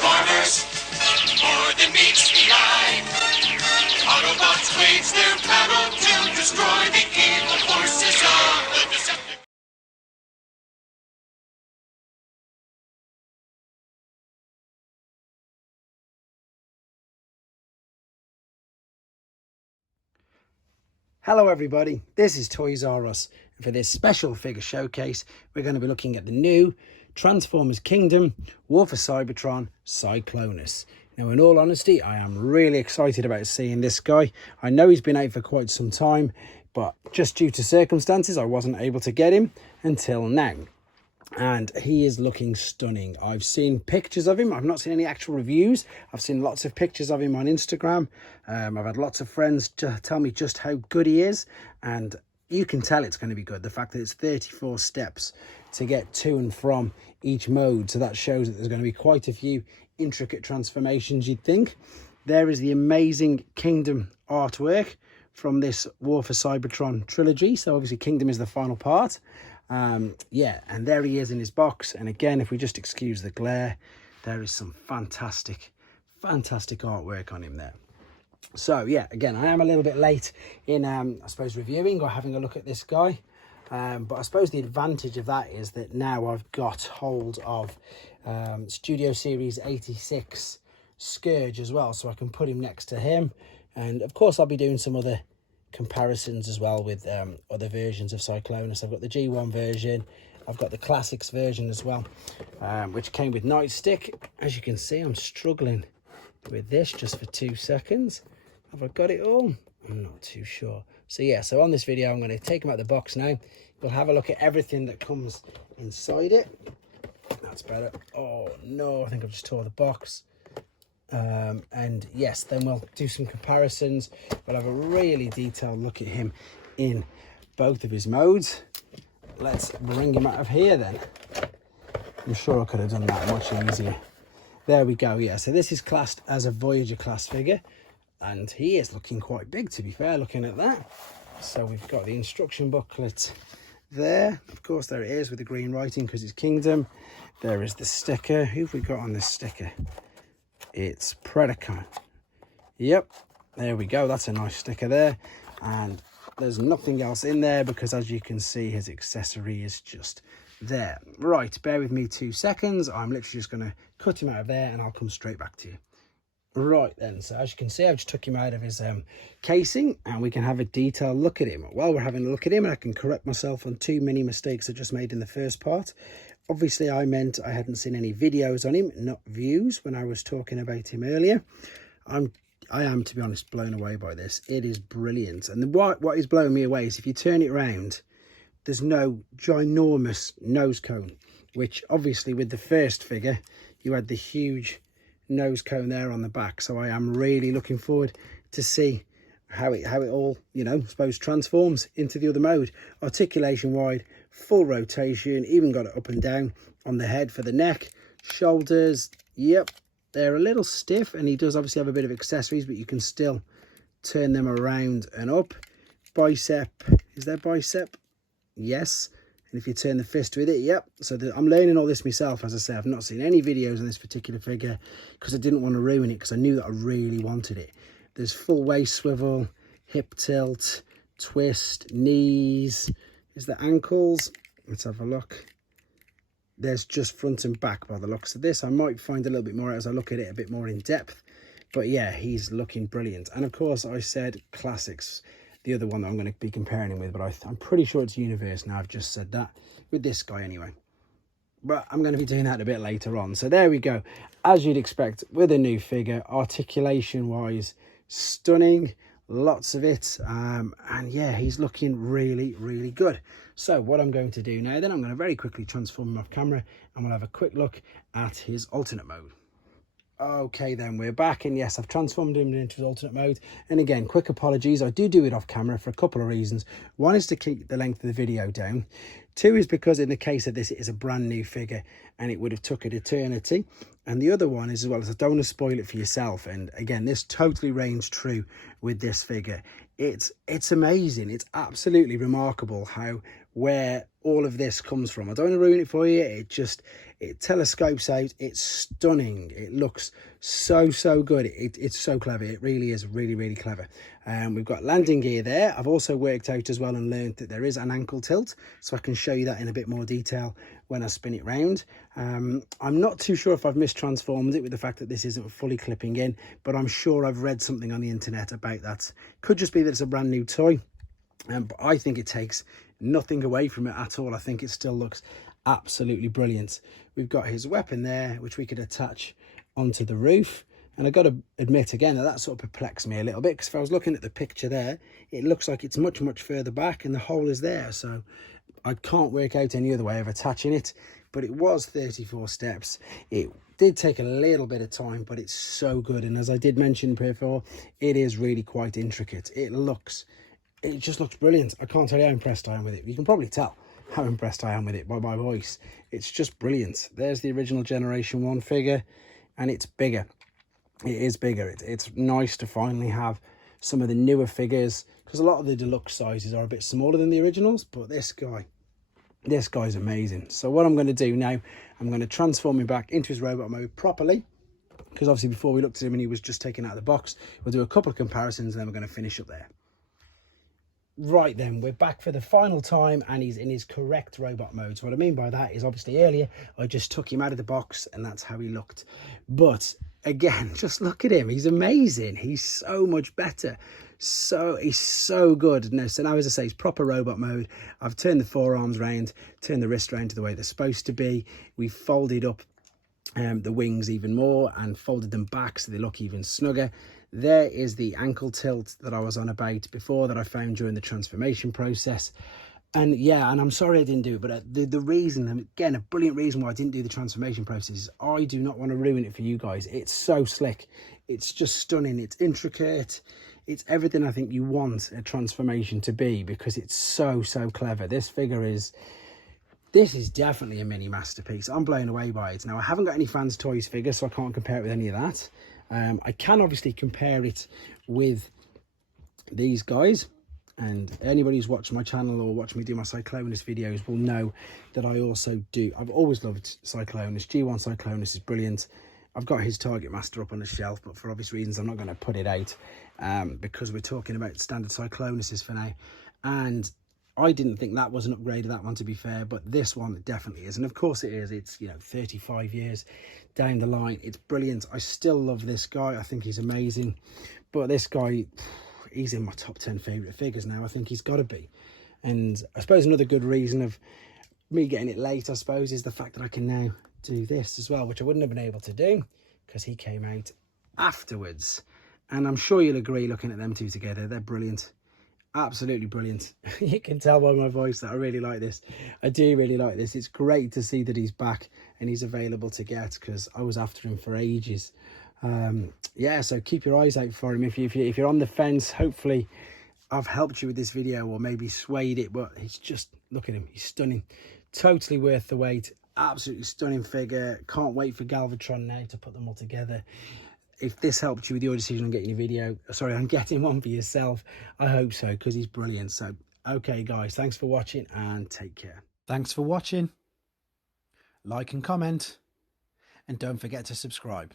Transformers, more than meets the eye. Autobots wage their battle to destroy the evil forces of the Decepticons. Hello everybody, this is Toys R Us, and for this special figure showcase we're going to be looking at the new Transformers Kingdom War for Cybertron Cyclonus. Now in all honesty, I am really excited about seeing this guy. I know he's been out for quite some time, but just due to circumstances I wasn't able to get him until now. And he is looking stunning. I've seen pictures of him. I've not seen any actual reviews. I've seen lots of pictures of him on Instagram. I've had lots of friends tell me just how good he is, and you can tell it's going to be good. The fact that it's 34 steps to get to and from each mode, so that shows that there's going to be quite a few intricate transformations, you'd think. There is the amazing Kingdom artwork from this War for Cybertron trilogy. So obviously Kingdom is the final part. Yeah, and there he is in his box. And again, if we just excuse the glare, there is some fantastic artwork on him there. So yeah, again, I am a little bit late in I suppose reviewing or having a look at this guy, but I suppose the advantage of that is that now I've got hold of Studio Series 86 Scourge as well, so I can put him next to him. And of course I'll be doing some other comparisons as well with other versions of Cyclonus. I've got the G1 version, I've got the Classics version as well, which came with Nightstick. As you can see, I'm struggling with this just for 2 seconds. Have I got it all? I'm not too sure. So yeah, so on this video I'm going to take them out of the box now. We'll have a look at everything that comes inside it. That's better. Oh no, I think I've just tore the box. And yes, then we'll do some comparisons. We'll have a really detailed look at him in both of his modes. Let's bring him out of here then. I'm sure I could have done that much easier. There we go. Yeah, so this is classed as a Voyager class figure, and he is looking quite big, to be fair, looking at that. So we've got the instruction booklet there. Of course, there it is with the green writing because it's Kingdom. There is the sticker. Who have we got on this sticker? It's Predacon. Yep, there we go. That's a nice sticker there. And there's nothing else in there because, as you can see, his accessory is just there. Right, bear with me 2 seconds. I'm literally just going to cut him out of there and I'll come straight back to you. Right then, so as you can see, I've just took him out of his casing and we can have a detailed look at him. While we're having a look at him, and I can correct myself on too many mistakes I just made in the first part. Obviously, I meant I hadn't seen any videos on him, not views, when I was talking about him earlier. I am, to be honest, blown away by this. It is brilliant. And what is blowing me away is if you turn it around, there's no ginormous nose cone, which obviously with the first figure, you had the huge nose cone there on the back. So I am really looking forward to see how it all, you know, I suppose transforms into the other mode. Articulation wide, full rotation, even got it up and down on the head for the neck. Shoulders, yep, they're a little stiff, and he does obviously have a bit of accessories, but you can still turn them around and up. Bicep, is there bicep? Yes. And if you turn the fist with it, yep. So I'm learning all this myself. As I say, I've not seen any videos on this particular figure because I didn't want to ruin it, because I knew that I really wanted it. There's full waist swivel, hip tilt, twist, knees. Is there ankles? Let's have a look. There's just front and back by the looks of this. I might find a little bit more as I look at it a bit more in depth. But yeah, he's looking brilliant. And of course, I said Classics, the other one that I'm going to be comparing him with, but I'm pretty sure it's Universe now. I've just said that with this guy anyway. But I'm going to be doing that a bit later on. So there we go. As you'd expect with a new figure, articulation-wise, stunning. Lots of it. And yeah, he's looking really good. So what I'm going to do now, then I'm going to very quickly transform him off camera and we'll have a quick look at his alternate mode. Okay, then we're back, and yes, I've transformed him into his alternate mode. And again, quick apologies, I do it off camera for a couple of reasons. One is to keep the length of the video down. Two is because in the case of this, it is a brand new figure and it would have took an eternity. And the other one is, as well, as I don't want to spoil it for yourself. And again, this totally reigns true with this figure. It's amazing. It's absolutely remarkable how where all of this comes from. I don't want to ruin it for you. It telescopes out. It's stunning. It looks so good. It's so clever. It really is really clever. We've got landing gear there. I've also worked out as well and learned that there is an ankle tilt, so I can show you that in a bit more detail when I spin it round. I'm not too sure if I've mistransformed it with the fact that this isn't fully clipping in, but I'm sure I've read something on the internet about that. Could just be that it's a brand new toy, but I think it takes nothing away from it at all. I think it still looks absolutely brilliant. We've got his weapon there, which we could attach onto the roof. And I've got to admit again that sort of perplexed me a little bit, because if I was looking at the picture there, it looks like it's much further back and the hole is there. So I can't work out any other way of attaching it, but it was 34 steps. It did take a little bit of time, but it's so good. And as I did mention before, it is really quite intricate. It just looks brilliant. I can't tell you how impressed I am with it. You can probably tell how impressed I am with it by my voice. It's just brilliant. There's the original Generation 1 figure, and it's bigger. It is bigger. It's nice to finally have some of the newer figures, because a lot of the deluxe sizes are a bit smaller than the originals, but this guy's amazing. So what I'm going to do now, I'm going to transform him back into his robot mode properly, because obviously before we looked at him and he was just taken out of the box. We'll do a couple of comparisons and then we're going to finish up there. Right then, we're back for the final time and he's in his correct robot mode. So what I mean by that is, obviously earlier I just took him out of the box and that's how he looked. But again, just look at him. He's amazing. He's so much better. He's so good. So now, as I say, it's proper robot mode. I've turned the forearms round, turned the wrist round to the way they're supposed to be. We've folded up the wings even more and folded them back so they look even snugger. There is the ankle tilt that I was on about before, that I found during the transformation process. And yeah, and I'm sorry I didn't do it, but the reason, again, a brilliant reason why I didn't do the transformation process is I do not want to ruin it for you guys. It's so slick. It's just stunning. It's intricate. It's everything I think you want a transformation to be, because it's so clever. This is definitely a mini masterpiece. I'm blown away by it. Now, I haven't got any Fans Toys figures, so I can't compare it with any of that. I can obviously compare it with these guys, and anybody who's watched my channel or watched me do my Cyclonus videos will know that I've always loved Cyclonus. G1 Cyclonus is brilliant. I've got his Target Master up on the shelf, but for obvious reasons I'm not going to put it out, because we're talking about standard Cyclonuses for now. And I didn't think that was an upgrade of that one, to be fair, but this one definitely is. And of course it is. It's, 35 years down the line. It's brilliant. I still love this guy. I think he's amazing. But this guy, he's in my top 10 favourite figures now. I think he's got to be. And I suppose another good reason of me getting it late, I suppose, is the fact that I can now do this as well, which I wouldn't have been able to do because he came out afterwards. And I'm sure you'll agree, looking at them two together, they're brilliant. Absolutely brilliant. You can tell by my voice that I really like this. I do really like this. It's great to see that he's back and he's available to get, because I was after him for ages. Yeah, so keep your eyes out for him. If you're on the fence, hopefully I've helped you with this video, or maybe swayed it. But he's just, look at him, he's stunning. Totally worth the wait. Absolutely stunning figure. Can't wait for Galvatron now to put them all together. If this helped you with your decision on getting on getting one for yourself, I hope so, because he's brilliant. So, okay, guys, thanks for watching and take care. Thanks for watching. Like and comment, and don't forget to subscribe.